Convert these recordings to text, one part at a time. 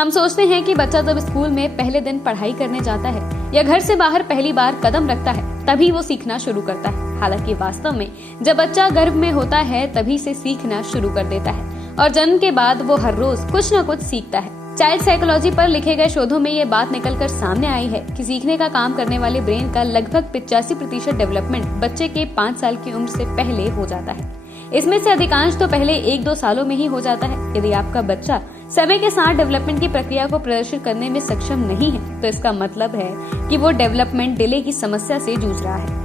हम सोचते हैं कि बच्चा जब स्कूल में पहले दिन पढ़ाई करने जाता है या घर से बाहर पहली बार कदम रखता है तभी वो सीखना शुरू करता है। हालांकि वास्तव में जब बच्चा गर्भ में होता है तभी से सीखना शुरू कर देता है और जन्म के बाद वो हर रोज कुछ न कुछ सीखता है। चाइल्ड साइकोलॉजी पर लिखे गए शोधों में ये बात निकलकर सामने आई है कि सीखने का काम करने वाले ब्रेन का लगभग 85% डेवलपमेंट बच्चे के 5 साल की उम्र से पहले हो जाता है। इसमें से अधिकांश तो पहले 1-2 सालों में ही हो जाता है। यदि आपका बच्चा समय के साथ डेवलपमेंट की प्रक्रिया को प्रदर्शित करने में सक्षम नहीं है तो इसका मतलब है कि वो डेवलपमेंट डिले की समस्या से जूझ रहा है।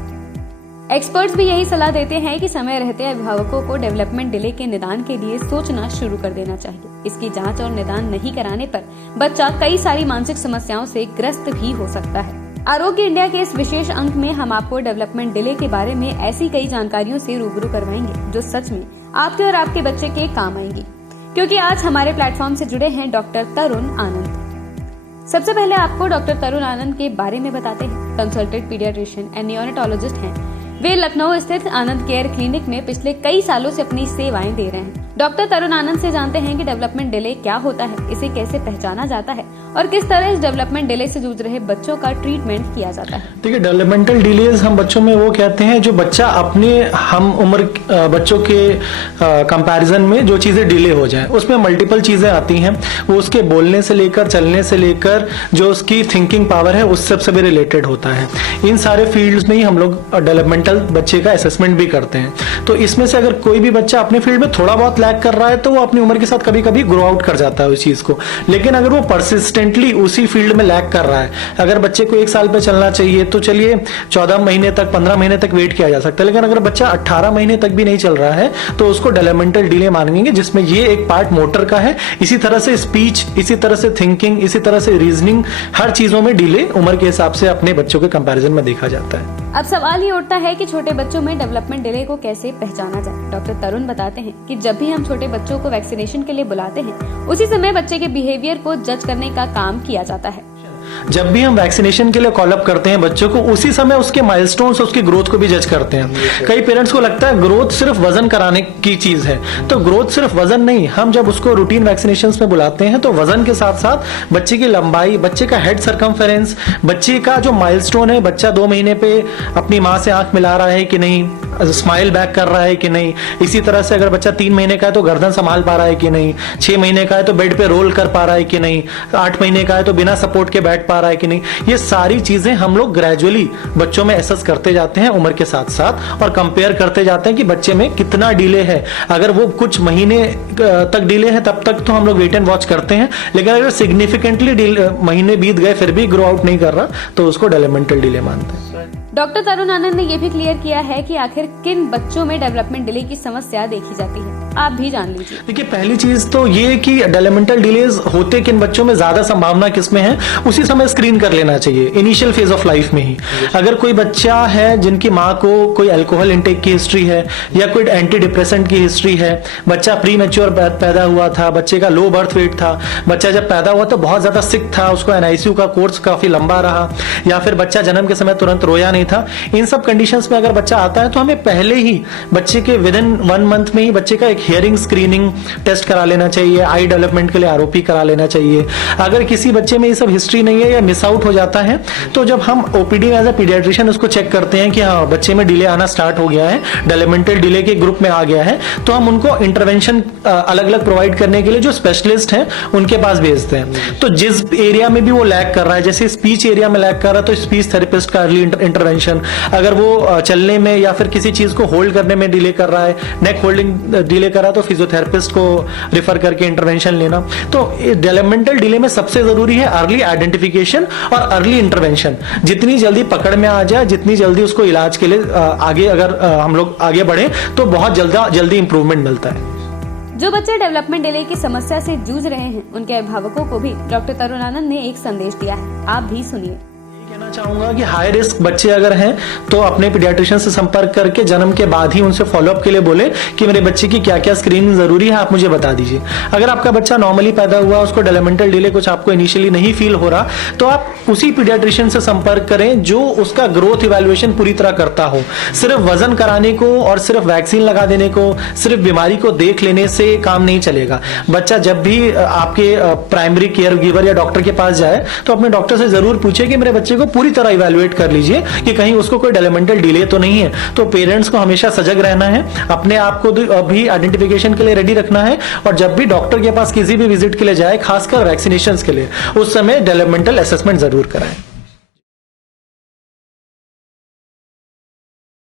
एक्सपर्ट्स भी यही सलाह देते हैं कि समय रहते अभिभावकों को डेवलपमेंट डिले के निदान के लिए सोचना शुरू कर देना चाहिए। इसकी जांच और निदान नहीं कराने पर बच्चा कई सारी मानसिक समस्याओं से ग्रस्त भी हो सकता है। आरोग्य इंडिया के इस विशेष अंक में हम आपको डेवलपमेंट डिले के बारे में ऐसी कई जानकारियों से रूबरू करवाएंगे जो सच में आपके और आपके बच्चे के काम आएंगी, क्योंकि आज हमारे प्लेटफॉर्म से जुड़े हैं डॉक्टर तरुण आनंद। सबसे पहले आपको डॉक्टर तरुण आनंद के बारे में बताते हैं। कंसल्टेंट पीडियाट्रिशियन एंड नियोनेटोलॉजिस्ट हैं। वे लखनऊ स्थित आनंद केयर क्लिनिक में पिछले कई सालों से अपनी सेवाएं दे रहे हैं। डॉक्टर तरुण आनंद से जानते हैं कि डेवलपमेंट डिले क्या होता है, इसे कैसे पहचाना जाता है और किस तरह इस डेवलपमेंट डिले से जूझ रहे बच्चों का ट्रीटमेंट किया जाता है। देखिए, डेवलपमेंटल डिलेज हम बच्चों में वो कहते हैं जो बच्चा अपने हम उम्र बच्चों के कंपैरिजन में जो चीजें डिले हो जाए। उसमें मल्टीपल चीजें आती हैं। वो उसके बोलने से लेकर चलने से लेकर जो उसकी थिंकिंग पावर है उस सबसे भी रिलेटेड होता है। इन सारे फील्ड्स में ही हम लोग डेवलपमेंटल बच्चे का असेसमेंट भी करते हैं। तो इसमें से अगर कोई भी बच्चा अपने फील्ड में थोड़ा बहुत लैग कर रहा है तो वो अपनी उम्र के साथ कभी कभी ग्रो आउट कर जाता है उस चीज को। लेकिन अगर वो परसिस्टेंटली उसी फील्ड में लैग कर रहा है, अगर बच्चे को 1 साल पे चलना चाहिए तो चलिए 14 महीने तक 15 महीने तक वेट किया जा सकता है। लेकिन अगर बच्चा 18 महीने तक भी नहीं चल रहा है तो उसको डेवलपमेंटल डिले मानेंगे, जिसमें ये एक पार्ट मोटर का है। इसी तरह से स्पीच, इसी तरह से थिंकिंग, इसी तरह से रीजनिंग, हर चीजों में डिले उम्र के हिसाब से अपने बच्चों के कंपैरिजन में देखा जाता है। अब सवाल ये उठता है कि छोटे बच्चों में डेवलपमेंट डिले को कैसे पहचाना जाए। डॉक्टर तरुण बताते हैं कि जब भी हम छोटे बच्चों को वैक्सीनेशन के लिए बुलाते हैं उसी समय बच्चे के बिहेवियर को जज करने का काम किया जाता है। जब भी हम वैक्सीनेशन के लिए कॉल अप करते हैं बच्चों को, उसी समय उसके माइलस्टोन्स, उसकी ग्रोथ को भी जज करते हैं। कई पेरेंट्स को लगता है ग्रोथ सिर्फ वजन कराने की चीज है, तो ग्रोथ सिर्फ वजन नहीं। हम जब उसको रूटीन वैक्सीनेशंस में बुलाते हैं तो वजन के साथ साथ बच्चे की लंबाई, बच्चे का हेड सर्कमफेरेंस, बच्चे का जो माइलस्टोन है, बच्चा 2 महीने पे अपनी माँ से आंख मिला रहा है कि नहीं, स्माइल बैक कर रहा है कि नहीं। इसी तरह से अगर बच्चा 3 महीने का है तो गर्दन संभाल पा रहा है कि नहीं, 6 महीने का है तो बेड पे रोल कर पा रहा है कि नहीं, 8 महीने का है तो बिना सपोर्ट के बैठ पा रहा है कि नहीं। ये सारी चीजें हम लोग ग्रेजुअली बच्चों में एसेस करते जाते हैं उम्र के साथ साथ, और कंपेयर करते जाते हैं कि बच्चे में कितना डिले है। अगर वो कुछ महीने तक डिले है तब तक तो हम लोग वेट एंड वॉच करते हैं, लेकिन अगर सिग्निफिकेंटली महीने बीत गए फिर भी ग्रो आउट नहीं कर रहा तो उसको डेवलपमेंटल डिले मानते हैं। डॉक्टर तरुण आनंद ने यह भी क्लियर किया है कि आखिर किन बच्चों में डेवलपमेंट डिले की समस्या देखी जाती है। आप भी जान लीजिए। देखिए, पहली चीज तो ये कि डेवलपमेंटल डिलेज होते किन बच्चों में, ज्यादा संभावना किसमें है, उसी समय स्क्रीन कर लेना चाहिए इनिशियल फेज ऑफ लाइफ में ही। अगर कोई बच्चा है जिनकी माँ को कोई अल्कोहल इंटेक की हिस्ट्री है या कोई एंटी डिप्रेसेंट की हिस्ट्री है, बच्चा प्री मैच्योर पैदा हुआ था, बच्चे का लो बर्थ वेट था, बच्चा जब पैदा हुआ तो बहुत ज्यादा सिक था, उसको एनआईसीयू का कोर्स काफी लंबा रहा, या फिर बच्चा जन्म के समय तुरंत रोया नहीं था, इन सब कंडीशंस में अगर बच्चा आता है तो हमें पहले ही बच्चे के विद इन 1 मंथ में ही बच्चे का एक हियरिंग स्क्रीनिंग टेस्ट करा लेना चाहिए, आई डेवलपमेंट के लिए आरओपी करा लेना चाहिए। अगर किसी बच्चे में ये सब हिस्ट्री नहीं है या मिस आउट हो जाता है तो जब हम ओपीडी एज अ पीडियाट्रिशियन उसको चेक करते हैं कि हाँ बच्चे में डिले आना स्टार्ट हो गया है, डेवलपमेंटल डिले के ग्रुप में आ गया है, तो हम उनको इंटरवेंशन अलग अलग प्रोवाइड करने के लिए जो स्पेशलिस्ट हैं उनके पास भेजते हैं। तो जिस एरिया में भी वो लैग कर रहा है, जैसे स्पीच एरिया में लैग कर रहा है तो स्पीच थेरेपिस्ट का अर्ली इंटरवेंशन, अगर वो चलने में या फिर किसी चीज को होल्ड करने में डिले कर रहा है, नेक होल्डिंग डिले कर रहा है तो फिजियोथेरेपिस्ट को रिफर करके इंटरवेंशन लेना। तो डेवलपमेंटल डिले में सबसे जरूरी है अर्ली आइडेंटिफिकेशन और अर्ली इंटरवेंशन। जितनी जल्दी पकड़ में आ जाए, जितनी जल्दी उसको इलाज के लिए आगे अगर हम लोग आगे बढ़े तो बहुत जल्दी इंप्रूवमेंट मिलता है। जो बच्चे डेवलपमेंट डिले की समस्या से जूझ रहे हैं उनके अभिभावकों को भी डॉक्टर तरुण आनंद ने एक संदेश दिया है, आप भी सुनिए। कहना चाहूंगा कि हाई रिस्क बच्चे अगर हैं तो अपने पीडियाट्रिशियन से संपर्क करके जन्म के बाद ही उनसे फॉलोअप के लिए बोले कि मेरे बच्चे की क्या क्या स्क्रीनिंग जरूरी है, आप मुझे बता दीजिए। अगर आपका बच्चा नॉर्मली पैदा हुआ, उसको डेवलपमेंटल डिले कुछ आपको इनिशियली नहीं फील हो रहा, तो आप उसी पीडियाट्रिशियन से संपर्क करें जो उसका ग्रोथ इवैल्यूएशन पूरी तरह करता हो। सिर्फ वजन कराने को और सिर्फ वैक्सीन लगा देने को, सिर्फ बीमारी को देख लेने से काम नहीं चलेगा। बच्चा जब भी आपके प्राइमरी केयर गिवर या डॉक्टर के पास जाए तो अपने डॉक्टर से जरूर पूछे कि मेरे बच्चे को पूरी तरह इवैल्यूएट कर लीजिए कि कहीं उसको कोई डेवलपमेंटल डिले तो नहीं है। तो पेरेंट्स को हमेशा सजग रहना है, अपने आप को भी आइडेंटिफिकेशन के लिए रेडी रखना है, और जब भी डॉक्टर के पास किसी भी विजिट के लिए जाए, खासकर वैक्सीनेशन के लिए, उस समय डेवलपमेंटल असेसमेंट जरूर कराएं।